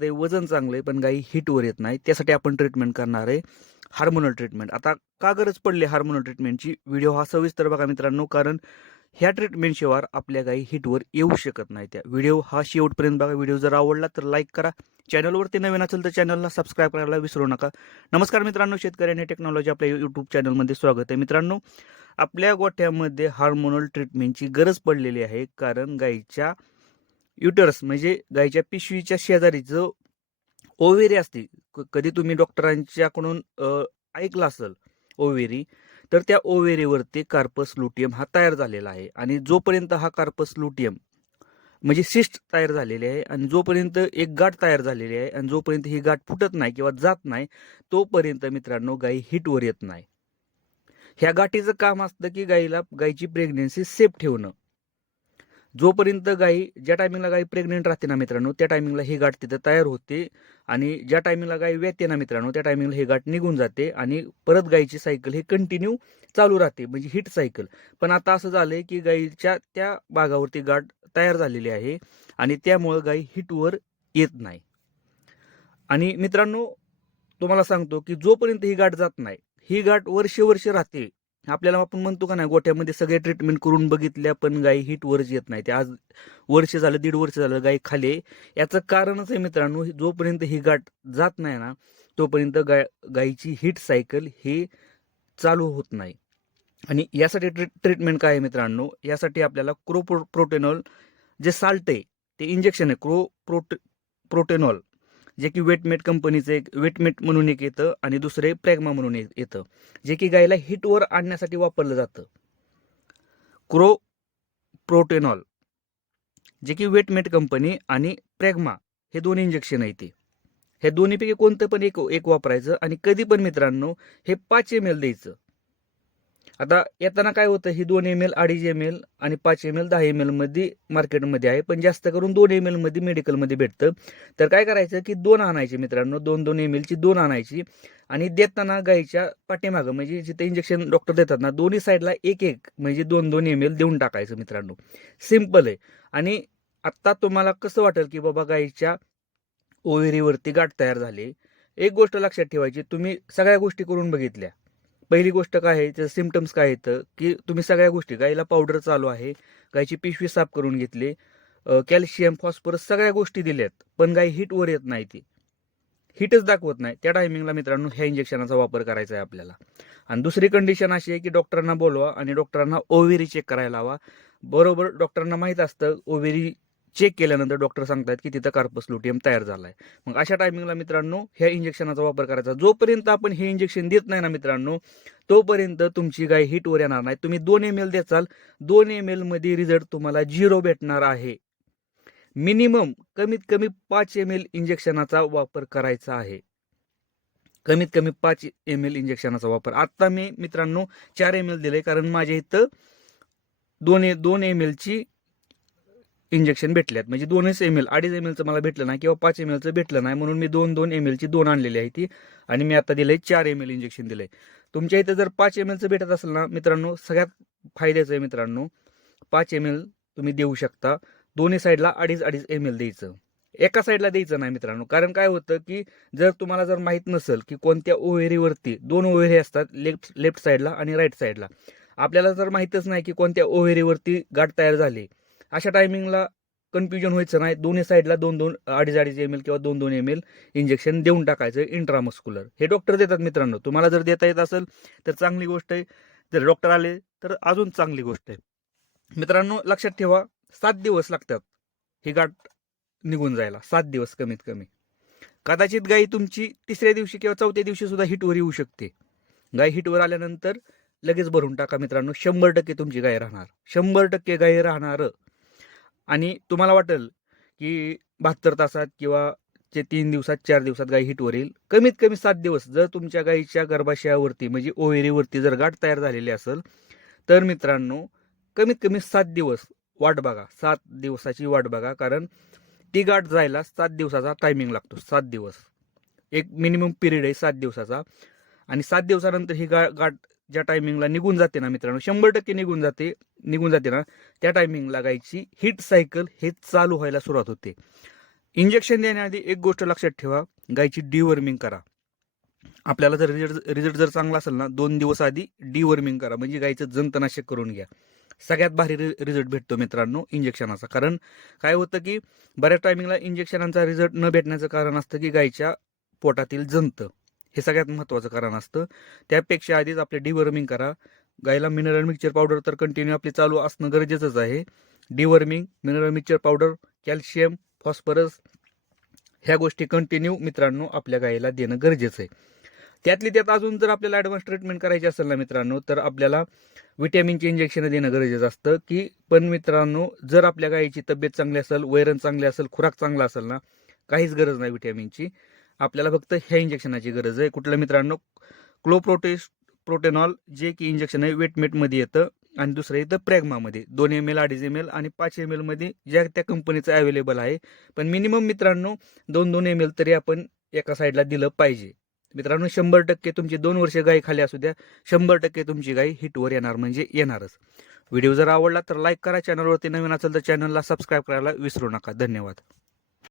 ते वजन चांगलं आहे पण गाई हिटवर येत नाही. त्यासाठी आपण ट्रीटमेंट करणार आहे. हार्मोनल ट्रीटमेंट आता का गरज पडली हार्मोनल ट्रीटमेंटची व्हिडिओ हा सविस्तर बघा मित्रांनो कारण ह्या ट्रीटमेंटशिवाय आपल्या गाई हिटवर येऊ शकत नाही त्या. व्हिडिओ हा शेवटपर्यंत बघा. व्हिडिओ जर आवडला तर लाईक करा. चॅनलवरती नवीन असेल तर चॅनलला सबस्क्राईब करायला विसरू नका. नमस्कार मित्रांनो शेतकरी आणि टेक्नॉलॉजी आपल्या यूट्यूब चॅनलमध्ये स्वागत आहे. मित्रांनो आपल्या गोठ्यामध्ये हार्मोनल ट्रीटमेंटची गरज पडलेली आहे. कारण गाईच्या युटरस म्हणजे गाईच्या पिशवीच्या शेजारी जो ओवेरी असते क- कधी तुम्ही डॉक्टरांच्याकडून ऐकलं असेल ओवेरी तर त्या ओवेरीवरती कार्पस लुटियम हा तयार झालेला आहे आणि जोपर्यंत हा कार्पस लुटियम म्हणजे सिस्ट तयार झालेली आहे आणि जोपर्यंत एक गाठ तयार झालेली आहे आणि जोपर्यंत ही गाठ फुटत नाही किंवा जात नाही तोपर्यंत मित्रांनो गाई हिटवर येत नाही. ह्या गाठीचं काम असतं की गाईला गाईची प्रेग्नेन्सी सेफ ठेवणं. जोपर्यंत गाई ज्या टायमिंगला गाई प्रेग्नेंट राहते ना मित्रांनो त्या टायमिंगला ही गाठ तिथं तयार होते आणि ज्या टायमिंगला गाई व्यते ना मित्रांनो त्या टायमिंगला ही गाठ निघून जाते आणि परत गाईची सायकल ही कंटिन्यू चालू राहते म्हणजे हिट सायकल पण आता असं झालंय की गाईच्या त्या भागावरती गाठ तयार झालेली आहे आणि त्यामुळं गाई हिटवर येत नाही. आणि मित्रांनो तुम्हाला सांगतो की जोपर्यंत ही गाठ जात नाही ही गाठ वर्षे वर्षे राहते. आपल्याला आपण म्हणतो का नाही गोठ्यामध्ये सगळे ट्रीटमेंट करून बघितल्या पण गाई हिट वरच येत नाही. ते आज वर्ष झालं दीड वर्ष झालं गाई खाली आहे. याचं कारणच आहे मित्रांनो जोपर्यंत ही गाठ जात नाही ना तोपर्यंत गाय गाईची हिट सायकल ही चालू होत नाही. आणि यासाठी ट्रीट ट्रीटमेंट काय आहे मित्रांनो यासाठी आपल्याला क्रो प्रो प्रोटेनॉल जे साल्ट आहे ते इंजेक्शन आहे. क्रो प्रोट प्रोटेनॉल जे की वेटमेट कंपनीचं एक वेटमेट म्हणून एक येतं आणि दुसरे प्रेग्मा म्हणून एक येतं. जे की गायीला हिटवर आणण्यासाठी वापरलं जातं. क्रो प्रोटेनॉल जे की वेटमेट कंपनी आणि प्रेग्मा हे दोन इंजेक्शन आहे ते. हे दोन्हीपैकी कोणतं पण एक एक वापरायचं आणि कधी पण मित्रांनो हे पाच एम एल द्यायचं. आता येताना काय होतं ही दोन एम एल अडीच एम एल आणि पाच एम एल दहा एम एलमध्ये मार्केटमध्ये आहे. पण जास्त करून दोन एम एलमध्ये मेडिकलमध्ये भेटतं. तर काय करायचं की दोन आणायचे मित्रांनो. दोन दोन एम एलची दोन आणायची आणि देताना गाईच्या पाठीमागं म्हणजे जिथे इंजेक्शन डॉक्टर देतात ना दोन्ही साईडला एक एक म्हणजे दोन दोन एम एल देऊन टाकायचं मित्रांनो. सिंपल आहे. आणि आत्ता तुम्हाला कसं वाटेल की बाबा गाईच्या ओव्हेरीवरती गाठ तयार झाली? एक गोष्ट लक्षात ठेवायची तुम्ही सगळ्या गोष्टी करून बघितल्या. पहिली गोष्ट काय आहे त्याचं सिमटम्स काय येतं की तुम्ही सगळ्या गोष्टी गाईला पावडर चालू आहे गायची पिशवी साफ करून घेतली कॅल्शियम फॉस्फरस सगळ्या गोष्टी दिल्यात पण गाय हिटवर येत नाही ती. हिटच दाखवत नाही. त्या टायमिंगला मित्रांनो ह्या इंजेक्शनाचा वापर करायचा आहे आपल्याला. आणि दुसरी कंडिशन अशी आहे की डॉक्टरांना बोलवा आणि डॉक्टरांना ओव्हेरी चेक करायला हवा बरोबर डॉक्टरांना माहीत असतं ओव्हेरी चेक केल्यानंतर डॉक्टर सांगतात की तिथं कार्पस लुटियम तयार झालाय. मग अशा टायमिंगला मित्रांनो ह्या इंजेक्शनाचा वापर करायचा. जोपर्यंत आपण हे इंजेक्शन देत नाही ना मित्रांनो तोपर्यंत तुमची गाय हिटवर येणार नाही. तुम्ही दोन एम एल द्याचाल दोन एम एलमध्ये रिझल्ट तुम्हाला झिरो भेटणार आहे. मिनिमम कमीत कमी पाच एम एल इंजेक्शनाचा वापर करायचा आहे. कमीत कमी पाच एम एल इंजेक्शनाचा वापर. आत्ता मी मित्रांनो चार एम एल दिले कारण माझ्या इथं दोन दोन एम एलची इंजेक्शन भेटल्यात. म्हणजे दोनच एम एल अडीच एम एलचं मला भेटलं नाही किंवा पाच एम एलचं भेटलं नाही म्हणून मी दोन दोन एम एलची दोन आणलेली आहे ती. आणि मी आता दिलंय चार एम एल इंजेक्शन दिलंय. तुमच्या इथं जर पाच एम एलचं भेटत असेल ना मित्रांनो सगळ्यात फायद्याचं आहे मित्रांनो पाच एम एल तुम्ही देऊ शकता. दोन्ही साईडला अडीच अडीच एम एल द्यायचं. एका साईडला द्यायचं नाही मित्रांनो. कारण काय होतं की जर तुम्हाला जर माहीत नसेल की कोणत्या ओव्हेरीवरती दोन ओव्हेरी असतात लेफ्ट लेफ्ट साईडला आणि राईट साईडला. आपल्याला जर माहीतच नाही की कोणत्या ओव्हेरीवरती गाठ तयार झाली अशा टायमिंगला कन्फ्युजन व्हायचं नाही. दोन्ही साईडला दोन दोन अडीच अडीच एम एल किंवा दोन दोन एम एल इंजेक्शन देऊन टाकायचं इंट्रामस्क्युलर हे डॉक्टर देतात मित्रांनो. तुम्हाला जर देता येत असेल तर चांगली गोष्ट आहे. जर डॉक्टर आले तर अजून चांगली गोष्ट आहे. मित्रांनो लक्षात ठेवा सात दिवस लागतात ही गाठ निघून जायला. सात दिवस कमीत कमी. कदाचित गाई तुमची तिसऱ्या दिवशी किंवा चौथ्या दिवशी सुद्धा हिटवर येऊ शकते. गाय हिटवर आल्यानंतर लगेच भरून टाका मित्रांनो. शंभर टक्के तुमची गाय राहणार. शंभर टक्के गाय राहणार. आणि तुम्हाला वाटेल की बहात्तर तासात किंवा ते तीन दिवसात चार दिवसात गाय हिटवर येईल. कमीत कमी सात दिवस. जर तुमच्या गायीच्या गर्भाशयावरती म्हणजे ओहेरीवरती जर गाठ तयार झालेली असेल तर मित्रांनो कमीत कमी सात दिवस वाट बघा. सात दिवसाची वाट बघा. कारण ती गाठ जायला सात दिवसाचा टायमिंग लागतो. सात दिवस. एक मिनिमम पिरियड आहे सात दिवसाचा. आणि सात दिवसानंतर ही गा गाठ ज्या टायमिंगला निघून जाते ना मित्रांनो शंभर टक्के निघून जाते. निघून जाते ना त्या टायमिंगला लागायची. हिट सायकल हे चालू व्हायला सुरुवात होते. इंजेक्शन देण्याआधी एक गोष्ट लक्षात ठेवा गायची डिवर्मिंग करा. आपल्याला जर रिझल्ट रिझल्ट जर चांगला असेल ना दोन दिवस आधी डिवर्मिंग करा. म्हणजे गायचं जंतनाशक करून घ्या. सगळ्यात भारी रिझल्ट भेटतो मित्रांनो इंजेक्शनाचा कारण काय होतं की बऱ्याच टायमिंगला इंजेक्शनांचा रिझल्ट न भेटण्याचं कारण असतं की गायच्या पोटातील जंत. हे सगळ्यात महत्त्वाचं कारण असतं. त्यापेक्षा आधीच आपले डिवर्मिंग करा. गायला मिनरल मिक्सचर पावडर तर कंटिन्यू आपली चालू असणं गरजेचंच आहे. Deworming mineral mixture powder calcium phosphorus ह्या गोष्टी कंटिन्यू मित्रांनो आपल्या गायीला देणं गरजेचं आहे. त्यातली त्यात अजून जर आपल्याला ॲडव्हान्स ट्रीटमेंट करायची असेल ना मित्रांनो तर आपल्याला विटॅमिनचे इंजेक्शन देणं गरजेचं असतं की पण मित्रांनो जर आपल्या गायीची तब्येत चांगली असेल वैरण चांगले असेल खुराक चांगला असेल ना काहीच गरज नाही विटॅमिनची आपल्याला फक्त ह्या इंजेक्शनाची गरज आहे. कुठलं मित्रांनो क्लोप्रोटेस प्रोटेनॉल जे की इंजेक्शन आहे वेटमेटमध्ये येतं. आणि दुसरं येतं प्रॅग्मामध्ये दोन एम एल अडीच एम एल आणि पाच एम एलमध्ये ज्या त्या कंपनीचं अवेलेबल आहे. पण मिनिमम मित्रांनो दोन दोन एम एल तरी आपण एका साईडला दिलं पाहिजे. मित्रांनो शंभर टक्के तुमची दोन वर्ष गाय खाली असू द्या. शंभर टक्के तुमची गाय हिटवर येणार म्हणजे येणारच. व्हिडिओ जर आवडला तर लाईक करा चॅनलवरती नवीन असेल तर चॅनलला सबस्क्राईब करायला विसरू नका. धन्यवाद.